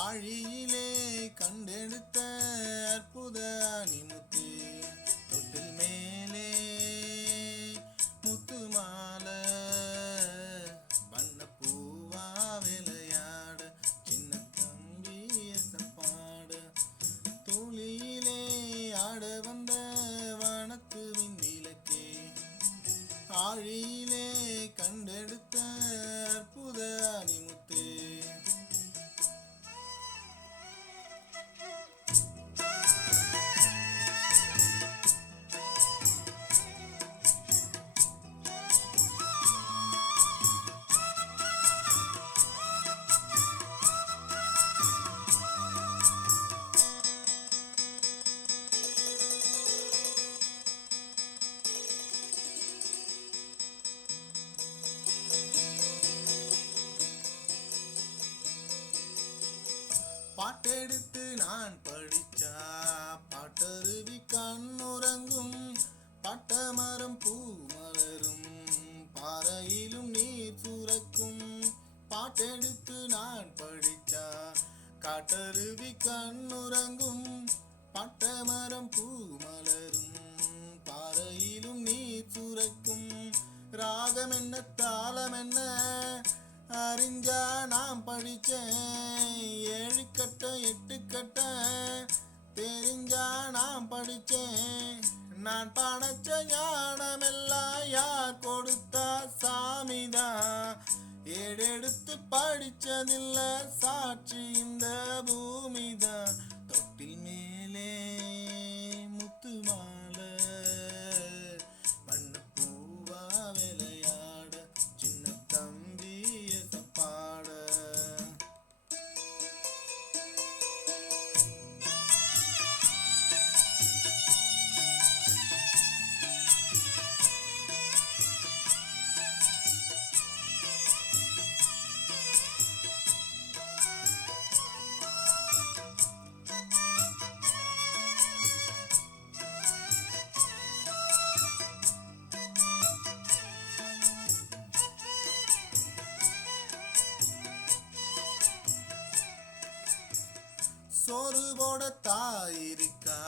ஆழியிலே கண்டெடுத்த அற்புத அணிமுத்து தொட்டில் மேலே முத்து மாலை வண்ண பூவா விளையாட சின்ன தம்பி பாட தூளியிலே ஆட வந்த வனத்து விண்ணிலக்கே ஆழியிலே கண்டெடுத்த அற்புத அணிமுத்து பாட்டெடுத்து நான் படிச்சா பாட்டருவி கண்ணுறங்கும் பட்டமரம் பூ மலரும் பாறையிலும் நீர் சுரக்கும் பாட்டெடுத்து நான் படிச்சா காட்டருவி கண்ணுறங்கும் பட்டமரம் பூ மலரும் பாறையிலும் நீர் சுரக்கும் ராகம் என்ன தாளம் என்ன அறிஞ்சா நான் படிச்சேன் 7 கட்ட 8 கட்ட தெரிஞ்சா நான் படிச்சேன் நான் படைச்ச ஞானமெல்லாம் யார் கொடுத்தா சாமிதான் ஏடெடுத்து படிச்சதில்ல சாட்சி இந்த பூமிதான் தொட்டில் மேலே முத்து மாலை வண்ண பூவா விளையாட சின்ன தம்பி பாட சோறு போட தாயிருக்கா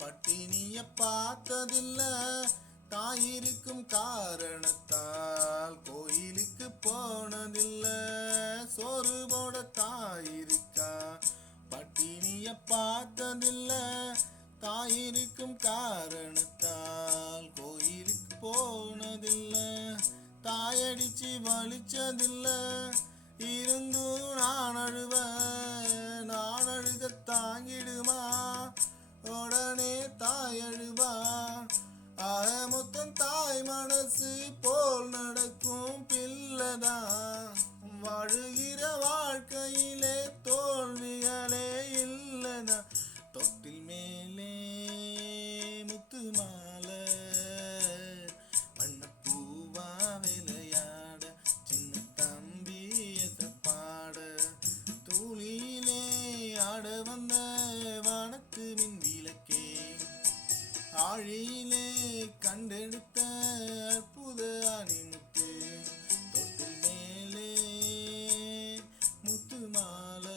பட்டினிய பார்த்ததில்ல தாயிருக்கும் காரணத்தால் கோயிலுக்கு போனதில்ல சோறு போட தாயிருக்கா பட்டினிய பார்த்ததில்ல தாயிருக்கும் காரணத்தால் கோயிலுக்கு போனதில்ல தாயடிச்சு வலிச்சதில்ல இருந்தும் நான் அழுவேன் நான் அழுத தாங்கிடுமா உடனே தாய் அழுவா ஆக மொத்தம் தாய் மனசு போல் நடக்கும் பிள்ளைதான் வாழுகிற வாழ்க்கையிலே தோல்விகளே இல்லைதான் தொட்டில் மேலே முத்து மாலை வண்ண பூவா விளையாட சின்ன தம்பி பாட தூளியிலே ஆட வந்த வானத்து மின் விளக்கே ஆழியிலே கண்டெடுத்த அற்புத அணிமுத்து தொட்டில் மேலே முத்து மாலை